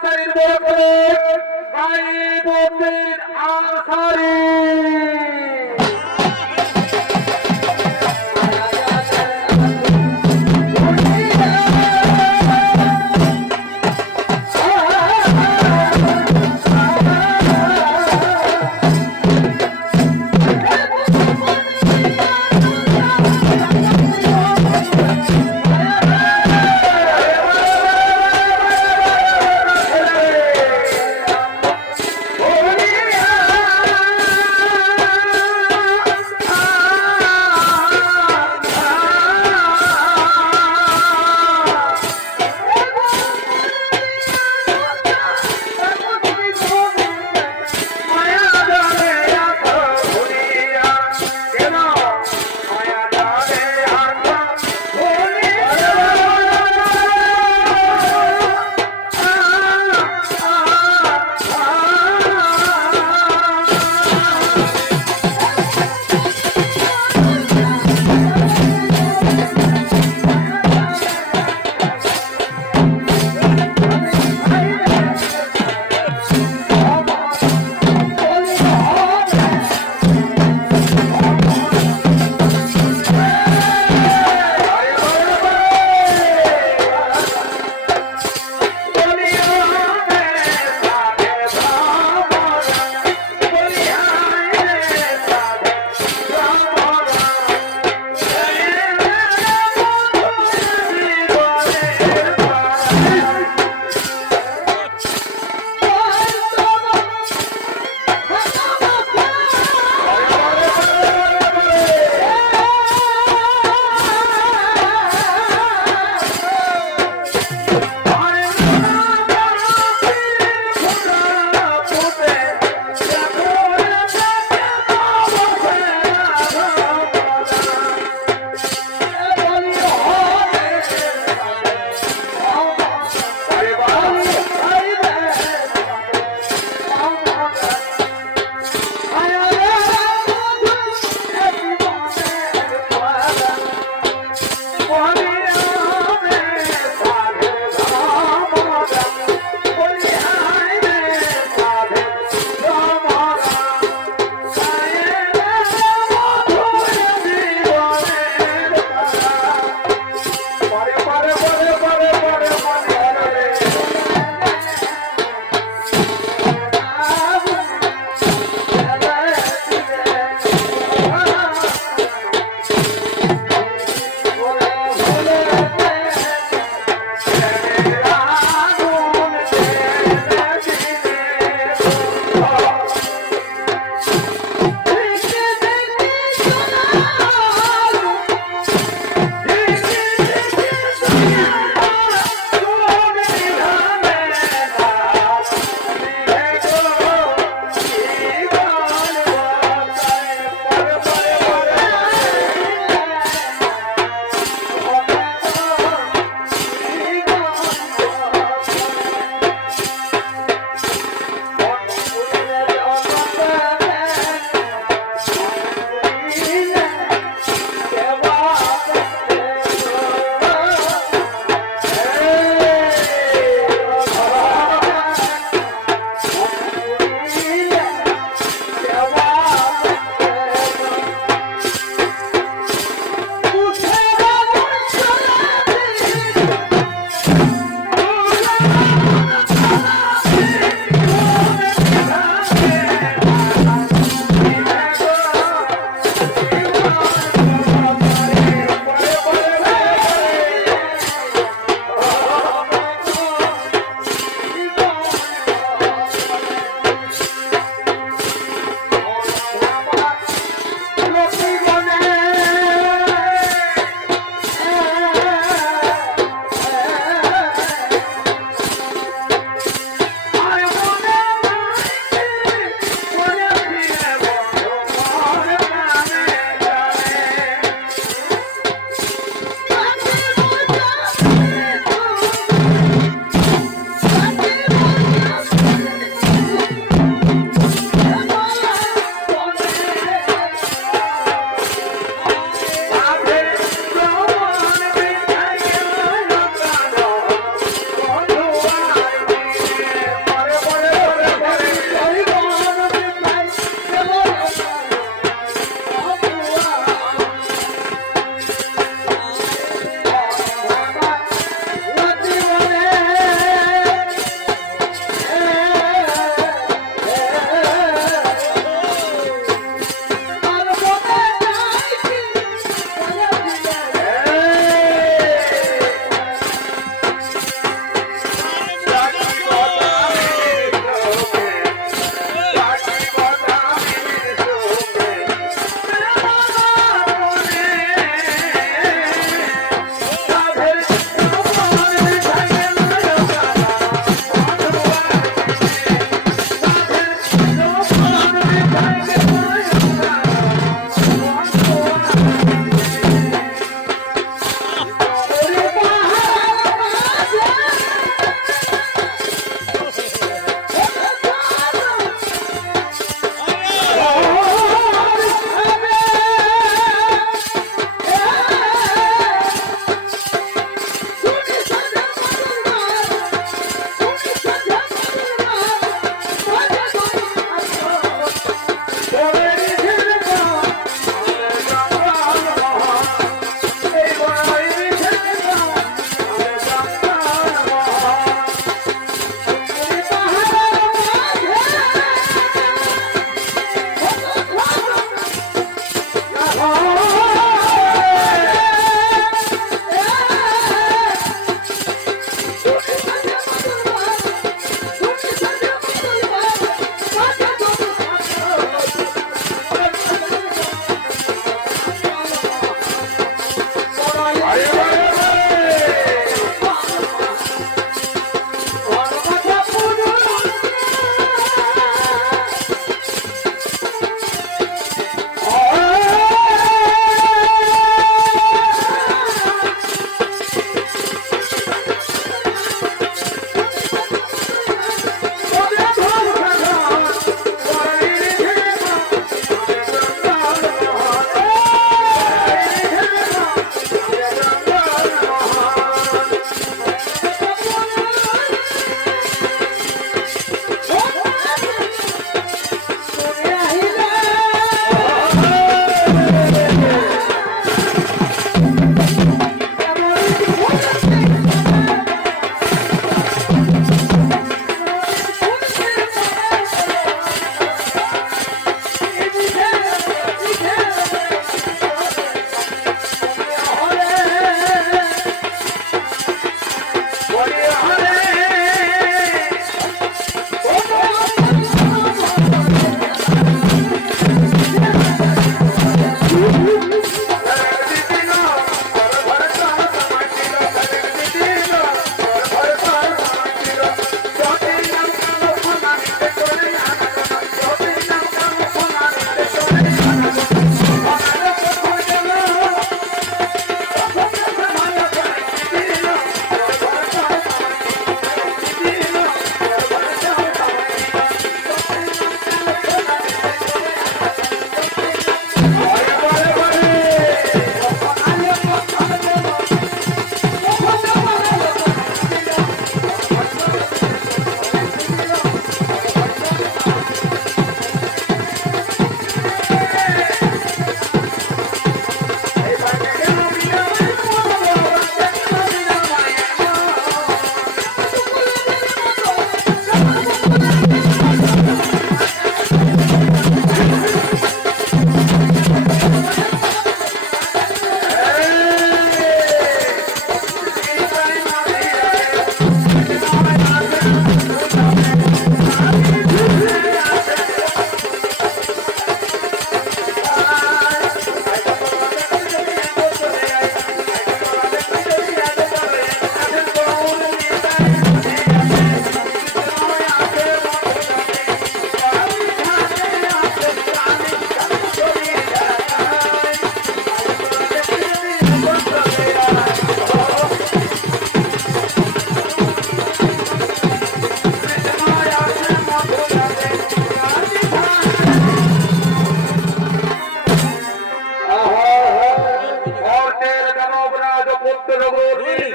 আনসারীর বলে গাইবুদ্দিন আনসারী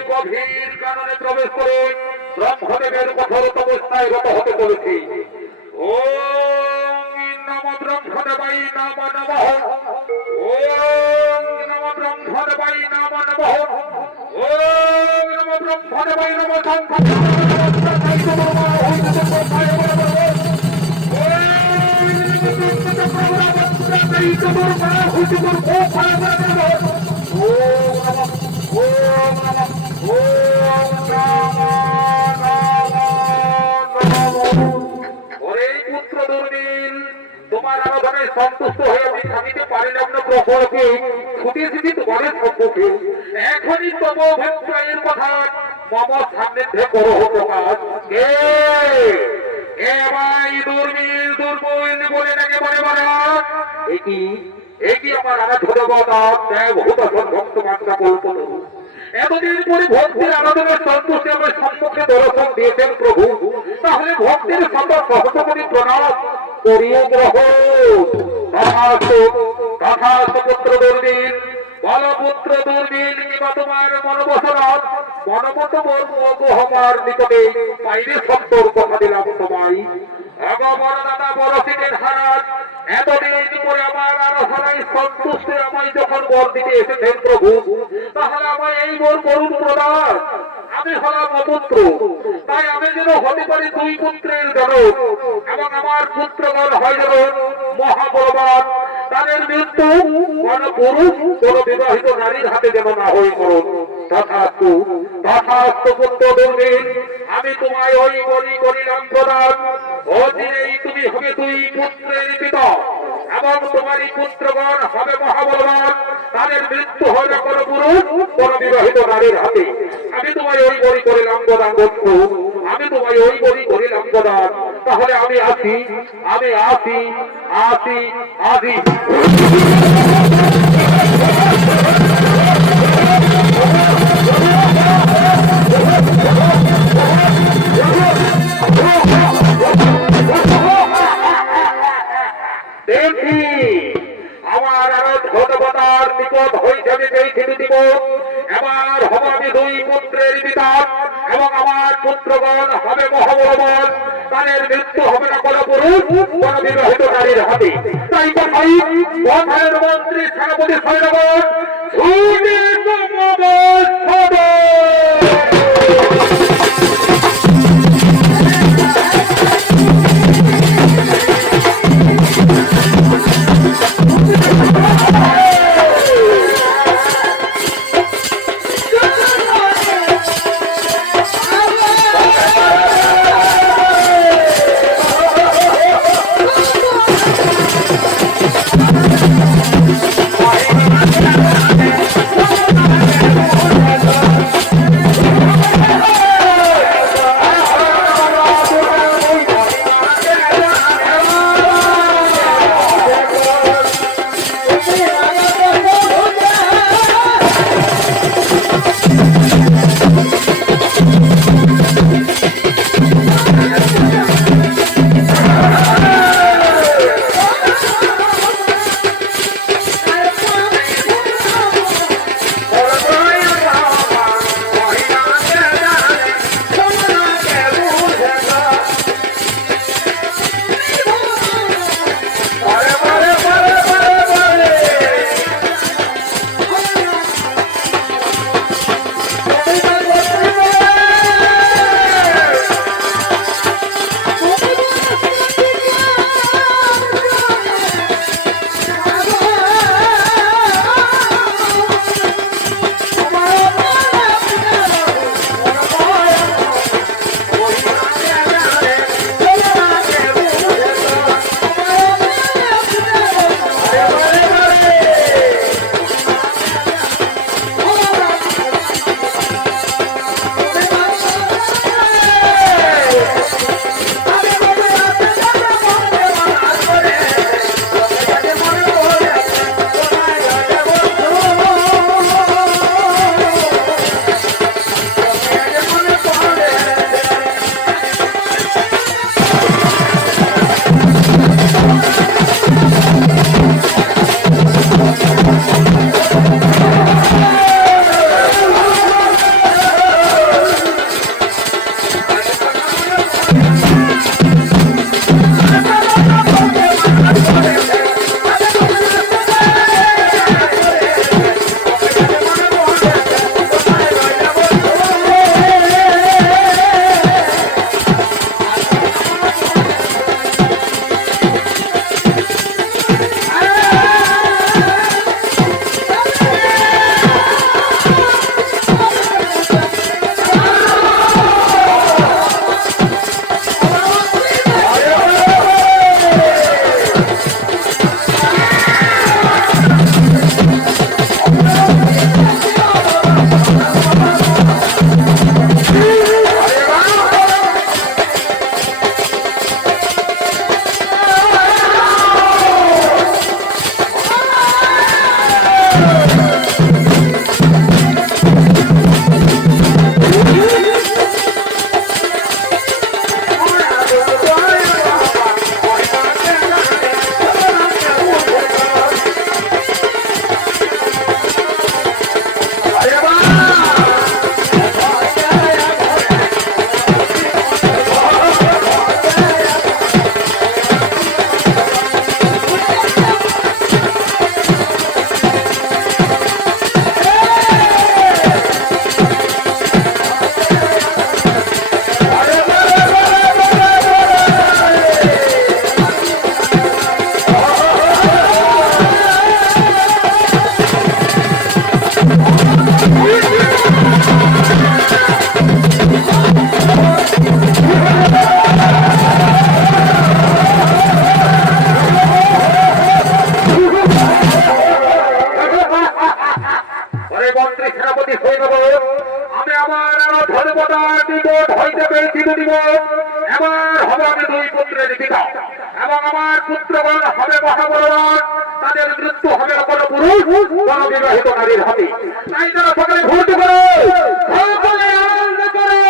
গভীর কাননে প্রবেশ করে ব্রহ্মদেবের কঠোর তপস্যায় রত হতে চলেছি। ওম নমো ব্রহ্মদেবায় নমো নমঃ। ওম নমো ব্রহ্মদেবায় নমো নমঃ। ওম নমো ব্রহ্মদেবায় নমঃ। তোমার আরাধনায় সন্তুষ্ট হয়ে আমি থাকিতে পারিলাম না প্রভুকে ছুটেছি তোমাদের সম্মুখে। এখনই তব অভিপ্রায়ের কথা মম সান্নিধ্যে করো প্রকাশ। কে ভাই দুর্মিল দুর্বল বলে ডাকে বলে বলা একই আমার আরাধ্য দেবতা দেবভূত ভক্ত মাত্রা কল্পন। এতদিন পরে ভক্তির আরাধনার সন্তুষ্টি আমার সম্মুখে দর্শন দিয়েছেন প্রভু, তাহলে ভক্তির সাথে সহযোগী প্রণাম করিয়ে গ্রহণ পুত্র দুর্বীর বল পুত্র দুর্বীর কিংবা তোমার মনোবসরণ মনোমত আমার নিকটে বাইরে সত্তর কথা দিলাম তোমায়। বড় দাদা বড় সিটের হারাত এতদিন পরে আমার আরাধনায় সন্তুষ্ট আমায় যখন বর দিতে এসেছেন প্রভু, তাহলে আমায় এই বর করুন প্রদান। আমি হলাম অপুত্র, তাই আমি যেন হতে পারি দুই পুত্রের জনক এবং আমার পুত্রগণ হয় যেন মহাবলবান। তাদের মৃত্যু কোন পুরুষ কোন বিবাহিত নারীর হাতে যেন না হয়ে করুন। তথাস্তু তথাস্তু পুত্র দুর্বীর, আমি তোমায় ওই বলি করিলাম প্রদান। অচিরেই তুমি হবে দুই পুত্রের পিতা এবং তোমারই পুত্রগণ হবে মহাবলবান। তাদের মৃত্যু হবে কোন পুরুষ কোন বিবাহিত নারীর হাতে। আমি তোমায় ওই বলি করিলাম প্রদান বন্ধু, আমি তোমায় ওই বলি করিলাম প্রদান। তাহলে আমি আসি আমি আসি আসি আসি। দেখি আমার আরাধনার নিকট হইতে আমি দেখে দিব। এবার হব আমি দুই পুত্রের পিতা এবং আমার পুত্রগণ হবে মহাবলবান। তাদের মৃত্যু হবে না কোন পুরুষ কোন বিবাহিত নারীর হাতে। তাই কথাই কথার মন্ত্রী সেনাপতি সৈন্যগণ ছুটে হইতে পেয়েছি দুটি বোন, এবার হবে আমি দুই পুত্রের পিতা, এবং আমার পুত্রগণ হবে মহাবলবান, তাদের মৃত্যু হবে কোনো পুরুষ কোনো বিবাহিত নারীর হাতে। তাই তারা সকলে ভোট করো, সকলে আনন্দ করো।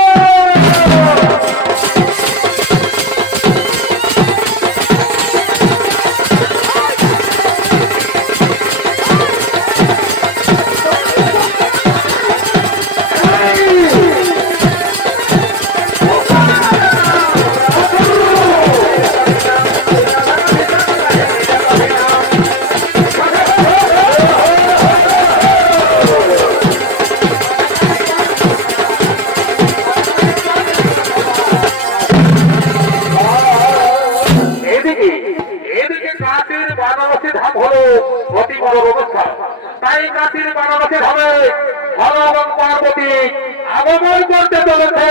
তাই কাশীর বারাণসী ধামে হর এবং পার্বতী আগমন করতে চলেছে।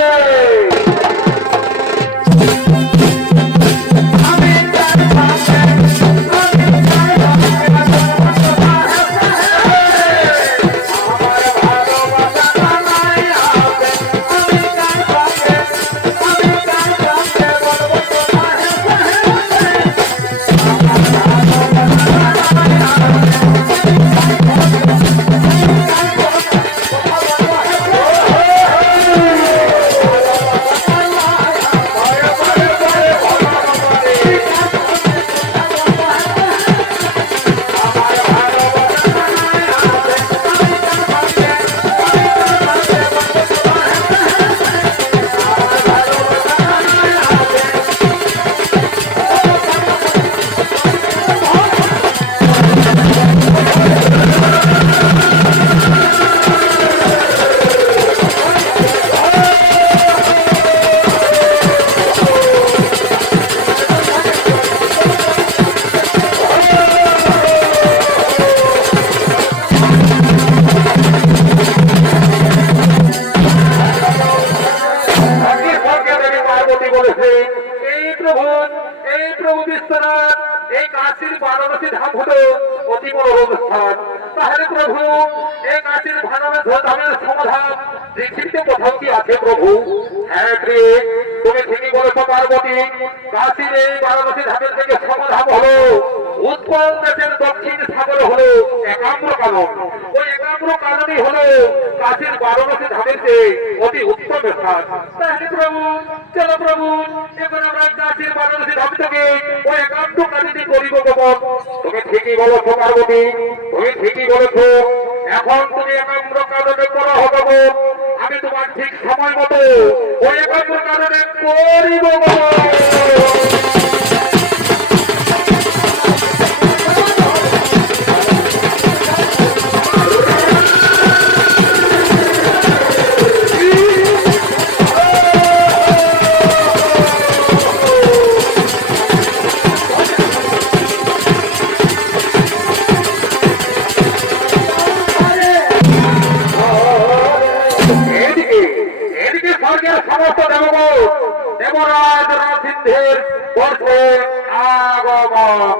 এই কাশীর বারাণসী ধাম হলো অতি বড় অনুষ্ঠান। তাহলে প্রভু এই কাশীর ধামের সমাধান পৃথিবীতে কোথাও কি আছে প্রভু? হ্যাঁ তুমি ঠিকই বলেছো পার্বতী, কাশীর এই বারাণসী ধামের থেকে সমাধান হলো উৎপল দেশের দক্ষিণ সাগরে হলো একাম্র কানন। ওই একাম্র কাননই হলো কাশীর বারাণসী ধামের যে অতি উত্তম স্থান। তাহলে প্রভু চলো প্রভু, এবার আমরা কাশীর বারাণসী ধাম থেকে ওই একান্ত কাননই করিব গোপন। তুমি ঠিকই বলেছো পার্বতী, তুমি ঠিকই বলেছো। এখন তুমি একাম্র কাননে করা হবে, আমি তোমার ঠিক সময় মতো ওই একাম্র কাননে করিব গোপন। সমস্ত দেবরাজ রাজসিদ্ধের করছে আগমন।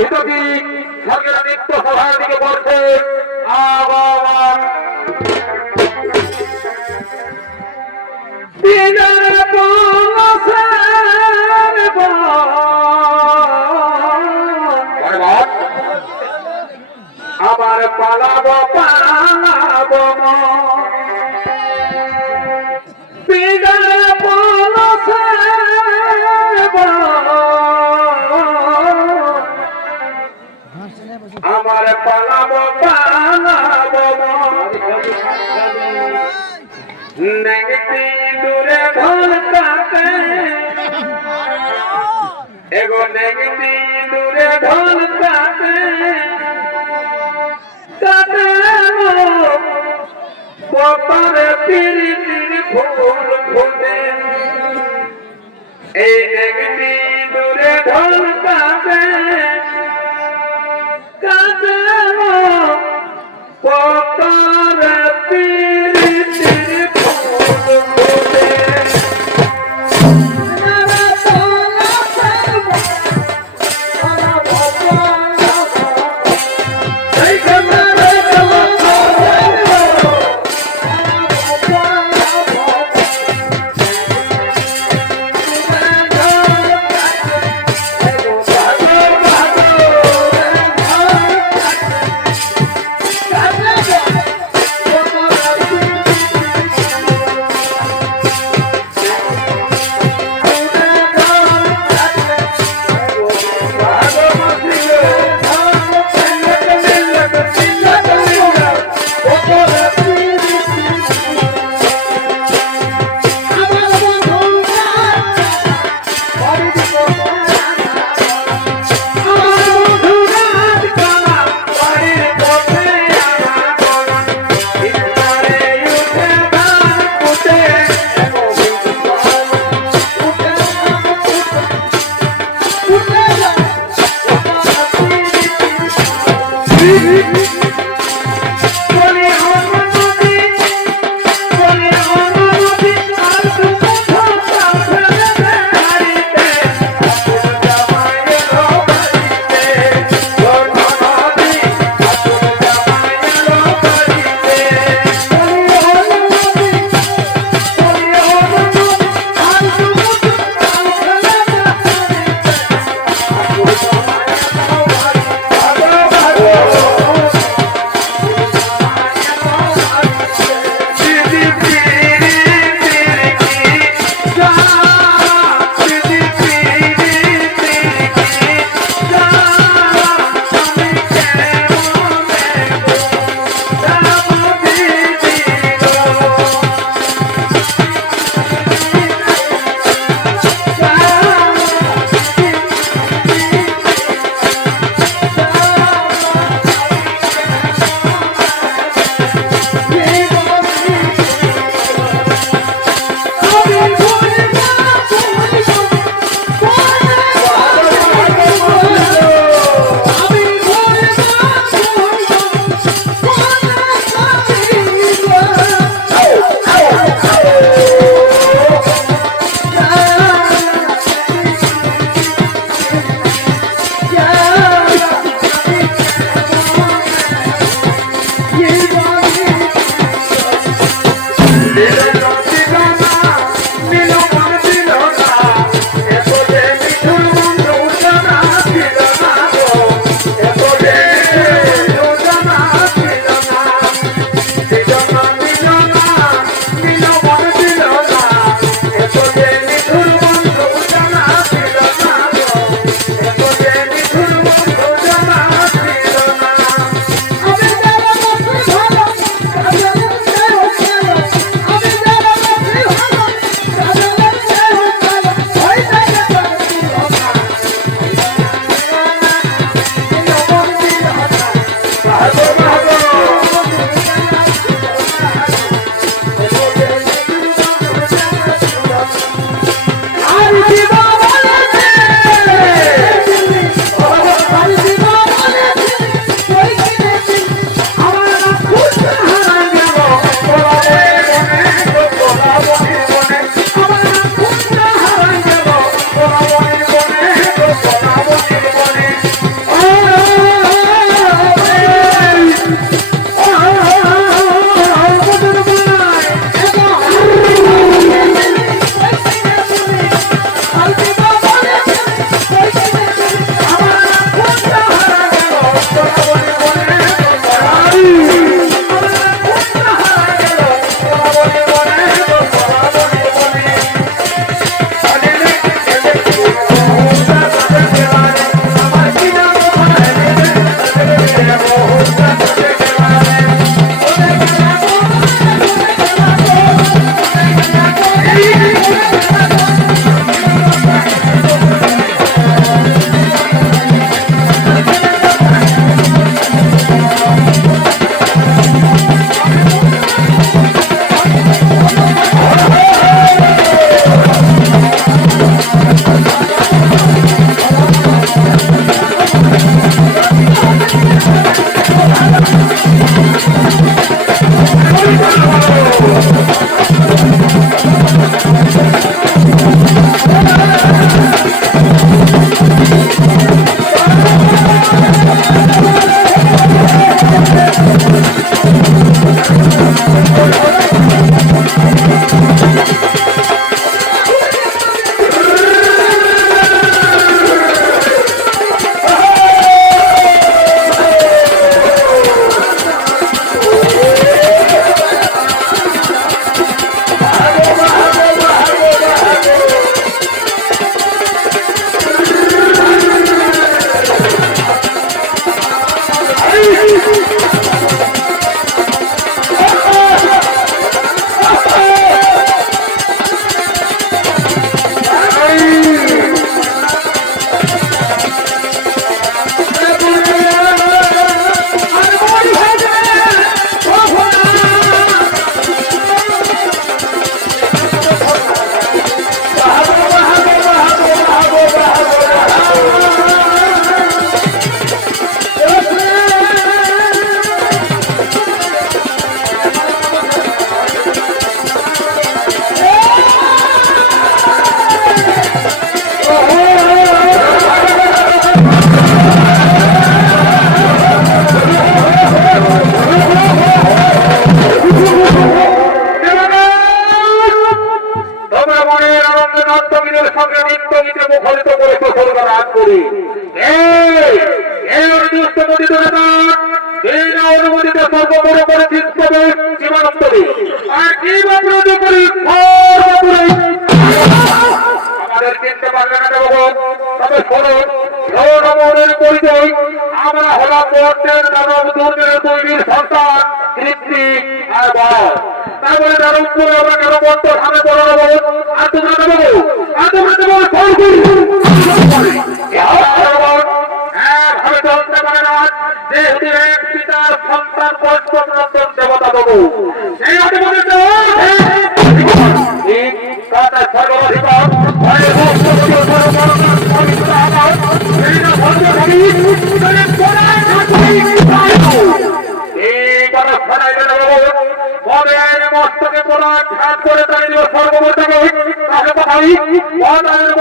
হিতকি স্বর্গের নিত্য সভার দিকে পড়ছে আবার আবার পালাবো পালাবো আমার পালাবো পালাবো নেগেটি দূরে ঢোল কাটে এগো নেগেটি দূরে ঢোল কাটে কাটে পরে তিরি তিরি ফুল ফুটে এই নেগেটি দূরে ঢোল কাটে কাটে পরে তিরি তিরি ফুল ফুটে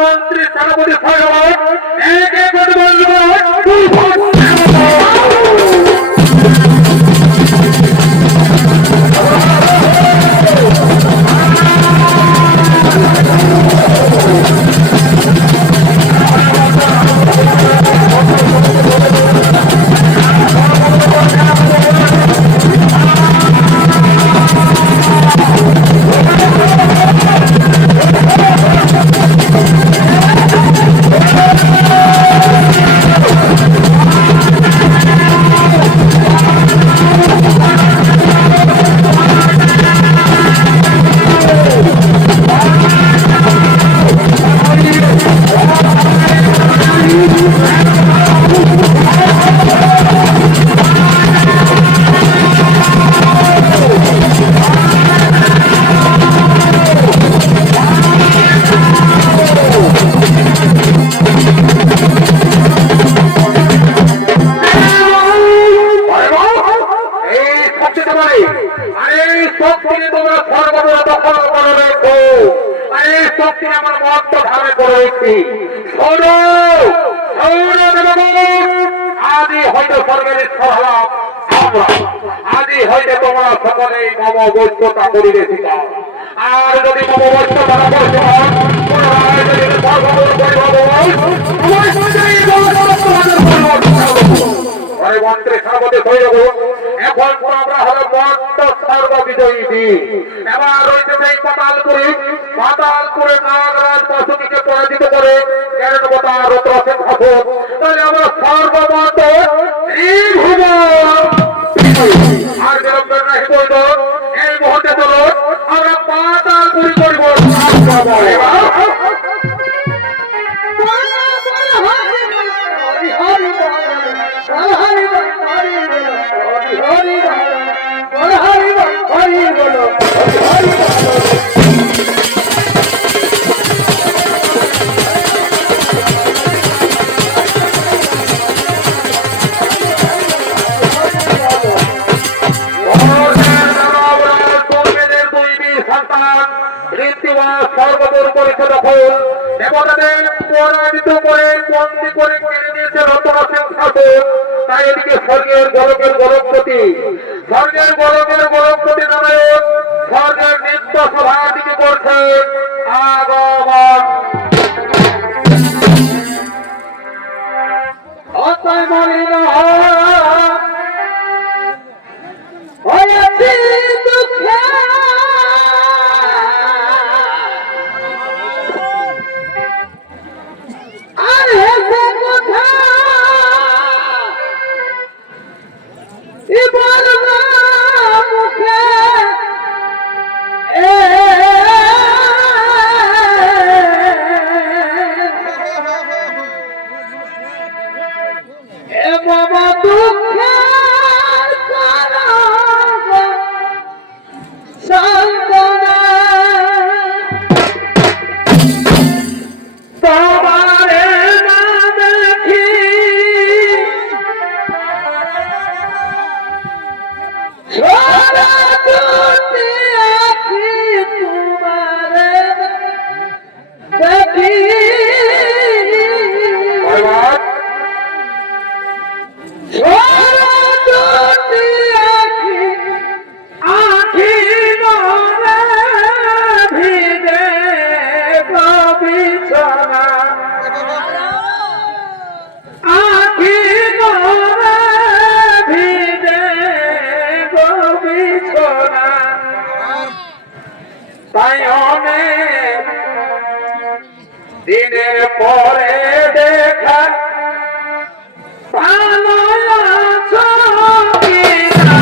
মন্ত্রী সেনাপতি আর যদি মন্ত্রী সর্বদেশ হয়ে যাবো। এখন আমরা হলো মন্ত্র সর্ববিজয়ী দিন। এবার রয়েছে সেই পাতালপুরে নাগরাজ বাসুকিকে পরাজিত করে কেরণবতার রত্রসেন শাসক। তাহলে আমরা সর্বমত আর বিলম্বের নাহি বলব এই মুহূর্তে চলো আমরা পাতালপুরি করব। সর্বদূর যায় এদিকে স্বর্গের গোলকপতি নারায়ণ স্বর্গের নিত্য সভার দিকে করছে আগমন। অতএব বলি না হয়েছি দুঃখে আর হেসে কথা এবার না মুখে এ বাবা দুঃখের কারণ সান্ত্বনা তোমারে না দেখি সারা দুনিয়াকে তোমারে দেখি তাই অনেক দিনের পরে দেখা ভালো আছো কিনা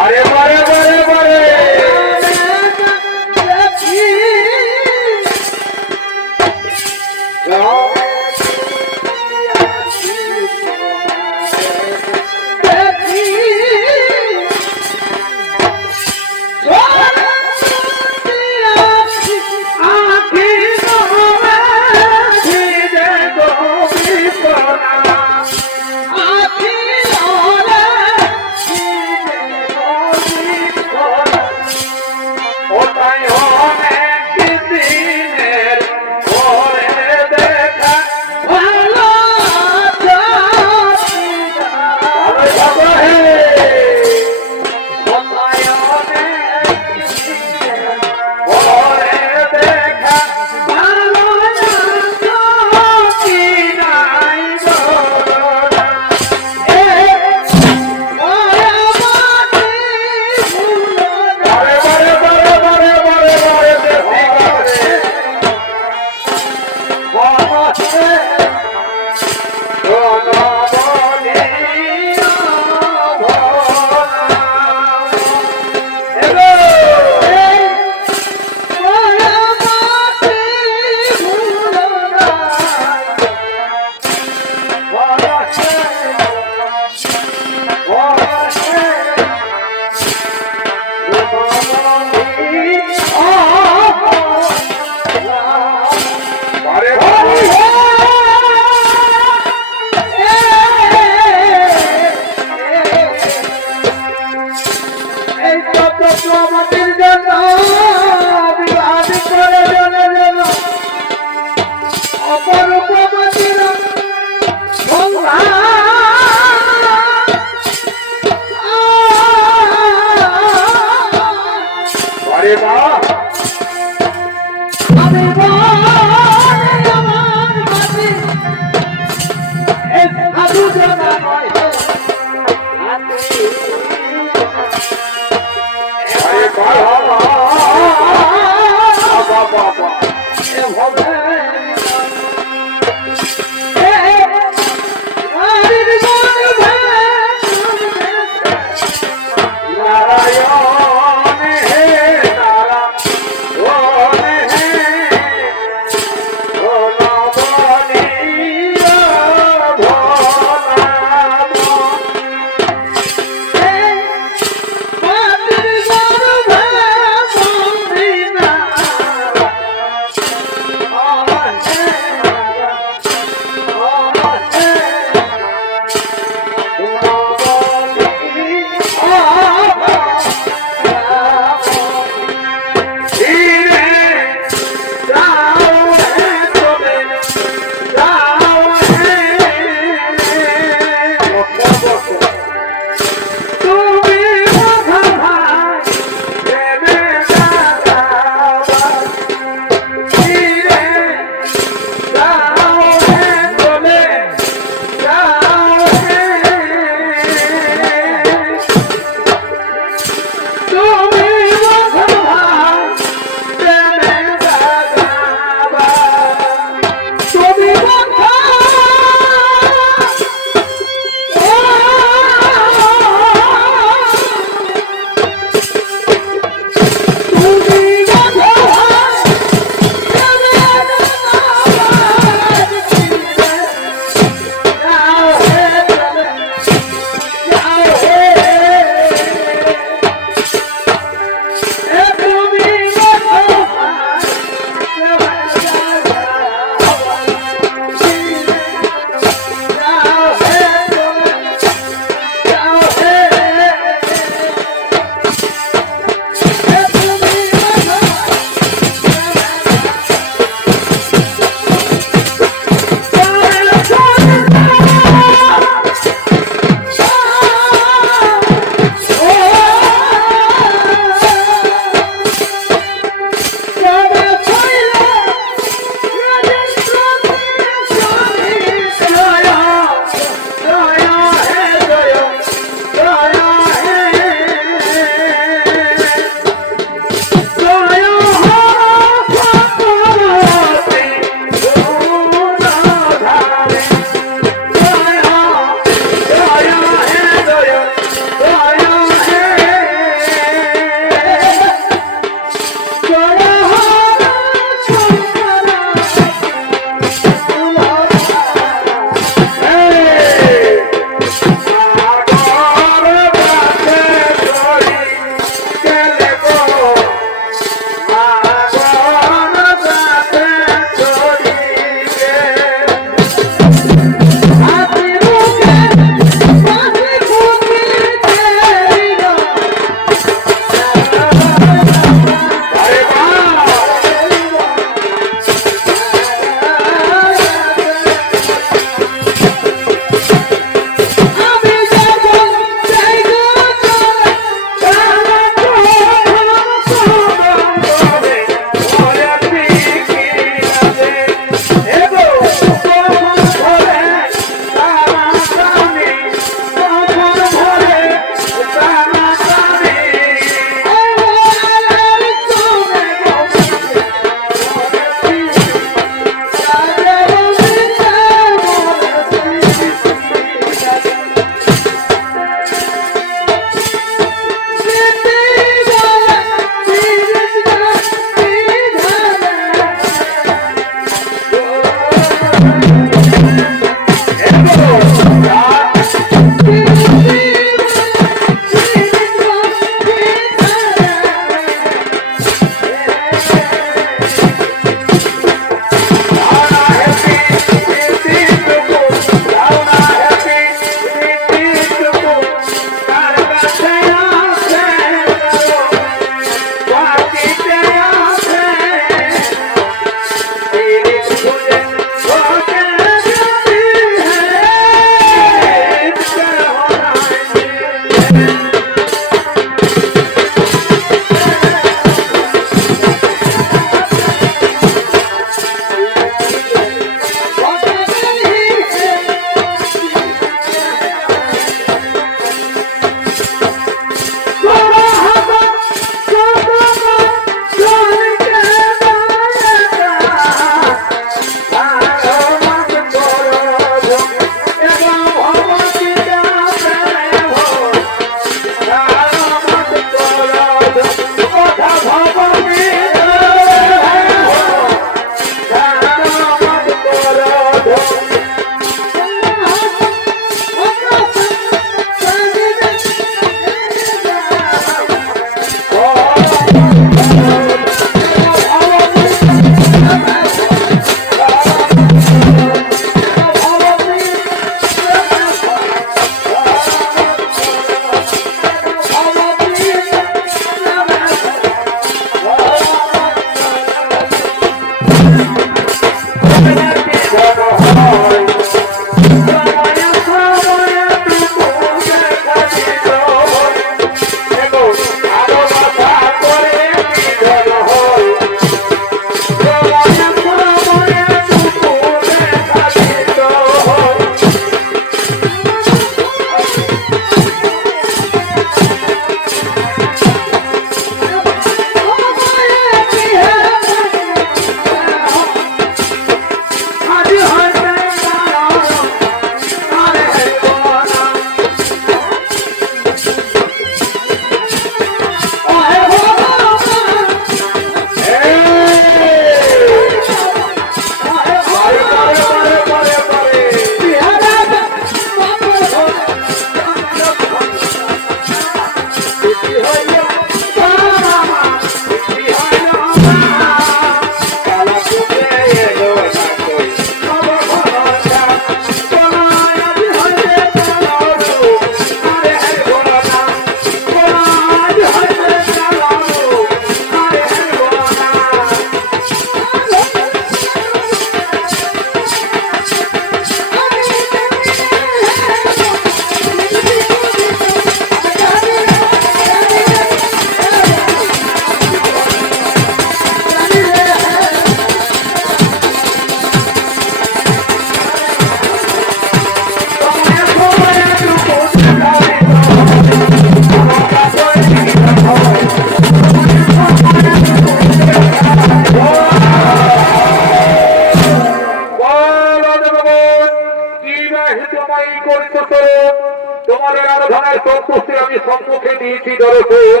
প্রার্থনায় সন্তুষ্টি আমি সম্মুখে দিয়েছি দর্শক।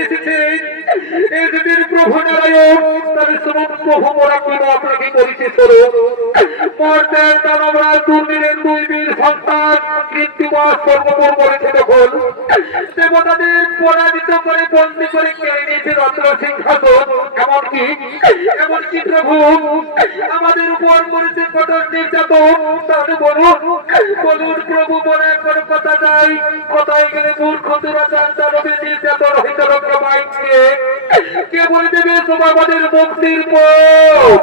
এসেছেন প্রভু নারায়ণ, তবে শুনুন প্রভু মোরা কেন আপনাকে করিতে স্বরূপ। পর্দার দানবরাজ দুর্নীলের দুই বীর সন্তান কৃত্তিবাস স্বর্গপুর করেছে তখন দেবতাদের পরাজিত করে বন্দী করে কেড়ে নিয়েছে রত্ন সিংহাসন। এমনকি প্রভু আমাদের উপর করেছে কঠোর নির্যাতন। তাহলে বলুন প্রভু মনে করে কথা যায়, কথায় গেলে মূর্খ দুরাচার দানবে নির্যাতন হইতে রক্ষাবাইকে কে বলে দেবে তোমাদের মুক্তির পথ?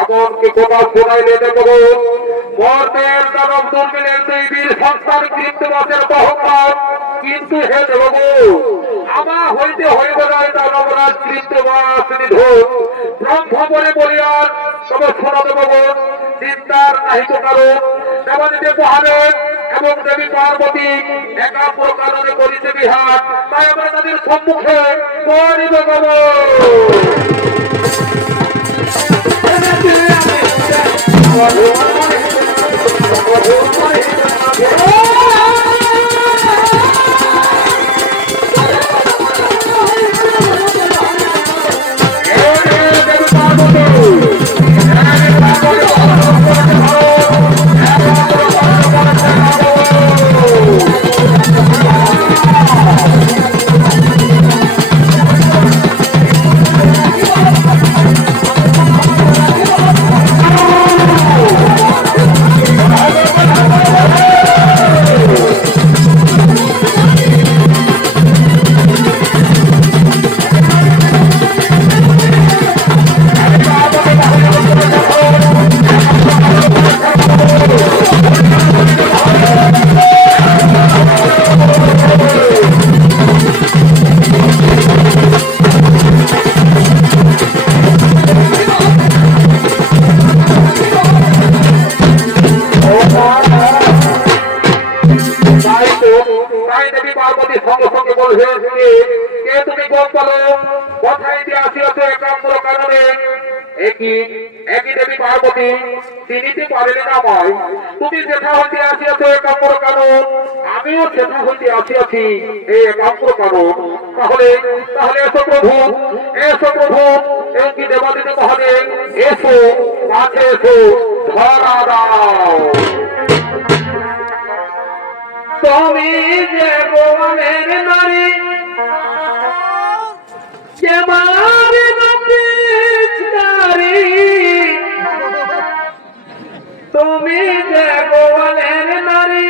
এমনকি কথা শোনাইলে দেখব মর্তের দানব দুর্মিলের দুই বীর সন্তান কৃত্তিবাসের অহংকার। কিন্তু হে দেব আমার হইতে হইব না দানবরাজ কৃত্তিবাস নিধন ব্রহ্ম বলে বলিয়ার। তবে শোনা দেব চিন্তার নাহিত কারণ দেবাদিদেব মহাদেব এবং দেবী পার্বতী একাগ্র কারণে করিতে বিহার, তাই আমরা তাদের সম্মুখে করিব গব। তুমি যেথা হইতে আসিয়াছ একাম্র কারণ, আমিও সেথা হইতে আসিয়াছি এই একাম্র কারণ। তাহলে এসো প্রভু, এবং কি দেবাদিদেব মহাদেব এসো, কাছে এসো, ধরা দাও। তুমি যে গোয়ালের নারী তুমি যে গোয়ালের নারী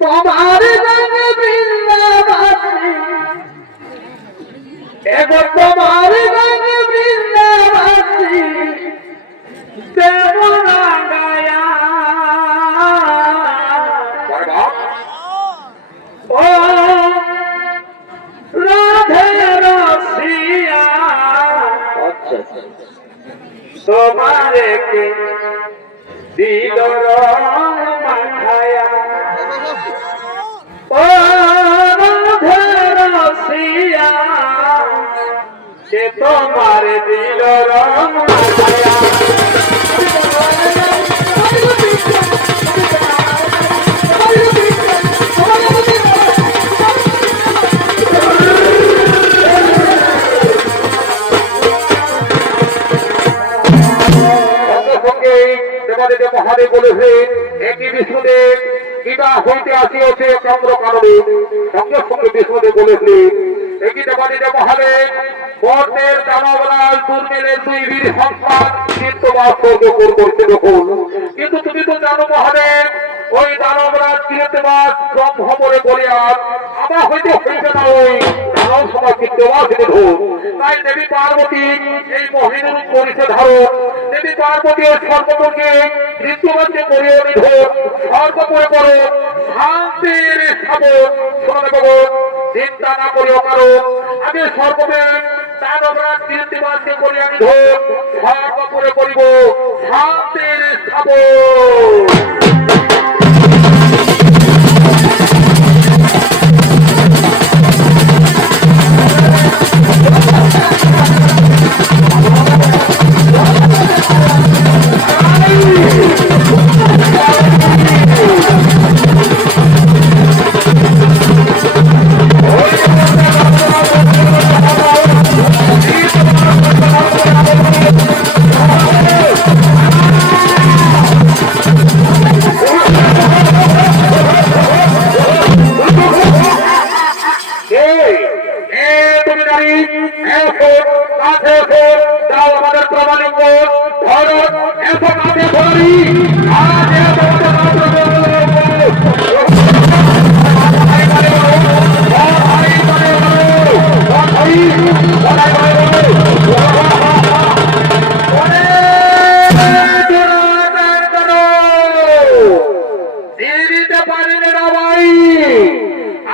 তোমার জানে বৃন্দাবাসী, এবার তোমার জানে বৃন্দাবাসী দেবন গায়া। ও রাধে রসিয়া তোমারে কে দিল রং মাখায়া। ও রাধে রসিয়া কে তোমারে দিল রং মাখায়া। মহাদেব বলেছেন একই বিষ্ণুদেব কিবা হইতে আসিয়াছে চন্দ্র কারণে। সঙ্গে সঙ্গে বিষ্ণুদেব বলেছেন একই দেবাদিদেব মহাদেব মর্তের দানবরাজ দুর্মিলের দুই বীর সন্তান কৃত্তিবাস স্বর্গপুর করতে দেখুন। কিন্তু তুমি তো জানো মহাদেব ওই দানবরাজ কৃত্তিবাস ব্রহ্ম বলে বলিয়ার আমার হইতে হইবে না ওই দানব সভা কৃত্তিবাস নিধন। তাই দেবী পার্বতী এই মহিনুর করিতে ধারণ। দেবী পার্বতী সর্বপুরকে কৃত্তিবাসকে করিয়ে নিধন, সর্বপুরে করো শান্তির স্থাপন। শোনা দেব চিন্তা না করিও কারণ আমি সর্বদেব দানবরাজ কৃত্তিবাসকে করিয়া নিধন, সর্বপুরে করিব শান্তির স্থাপন। Oh, কাছে ধরি আজ তোমাদের মাত্র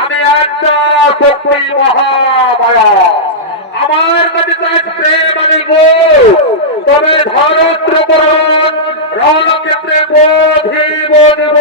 আমি একটা সত্যি মহামায়া আমার কাছে তার প্রেম আমি গো তবে ধরত্র পুরাণ রণক্ষেত্রে বোধিব দেব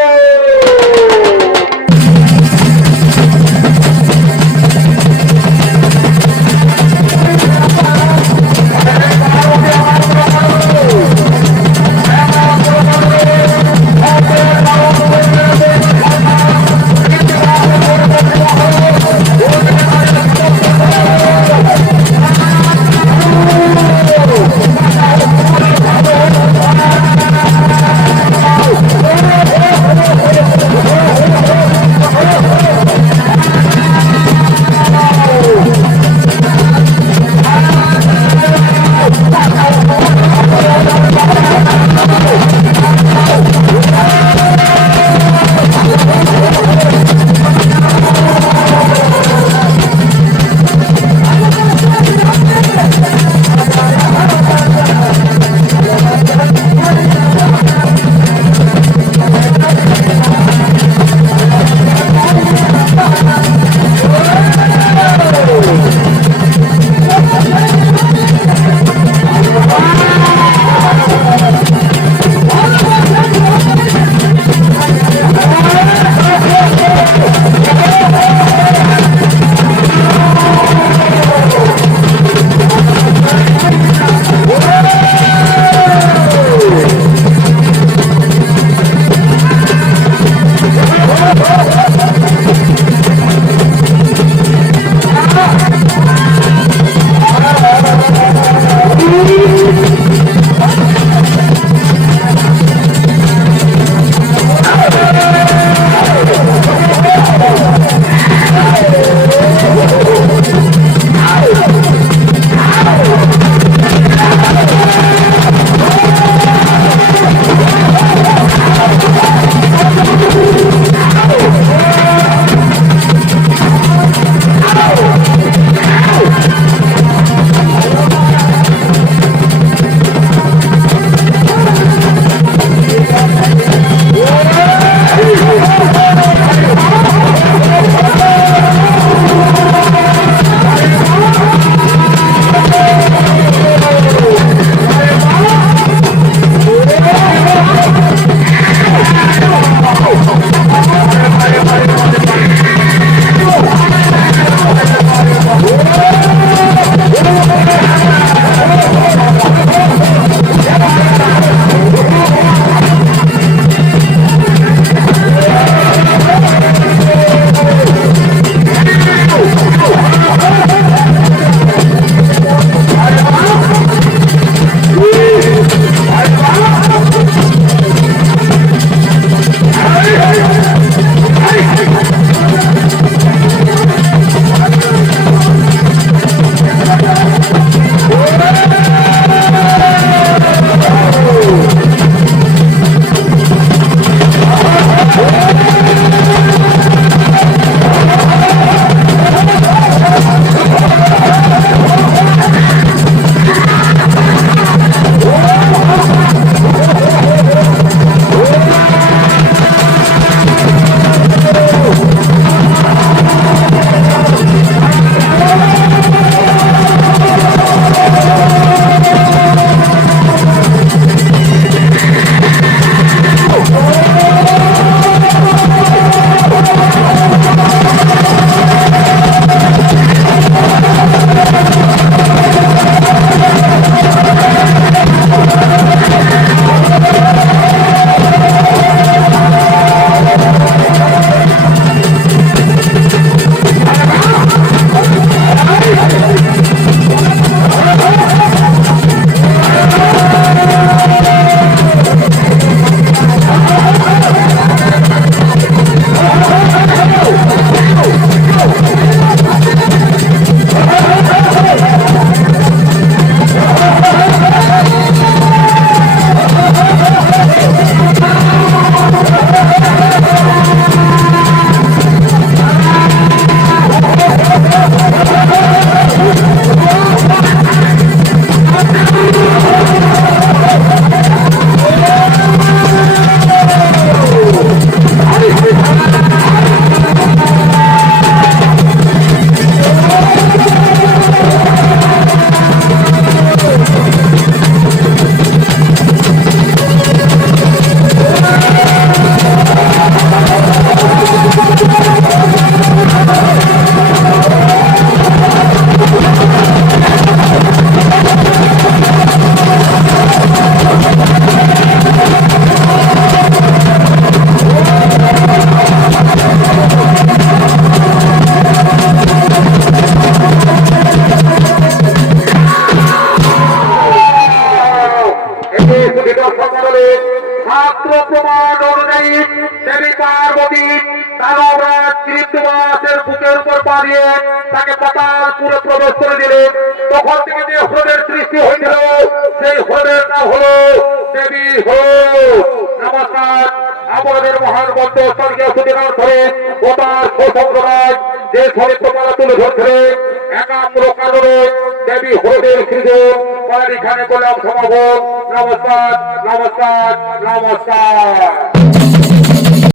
শাস্ত্র প্রমাণ অনুযায়ী দেবী পার্বতী দানবরাজ কৃতবাসের বুকের উপর পাড়িয়ে তাকে পাতালপুরে প্রবেশ করে দিলেন। তখন থেকে যে হ্রদের সৃষ্টি হয়েছিল সেই হ্রদের নাম হলো দেবী হ্রদ। নমস্কার। আমাদের মহান বন্ধ স্বর্গীয় সুদিনার ধরে ও তার সম্প্রদায় যে চরিত্রমালা তুলে ধরছিলেন একাম্র কারণে দেবী হ্রদের সৃজন এখানে গোলাম সমাগম। নমস্কার, নমস্কার, নমস্কার।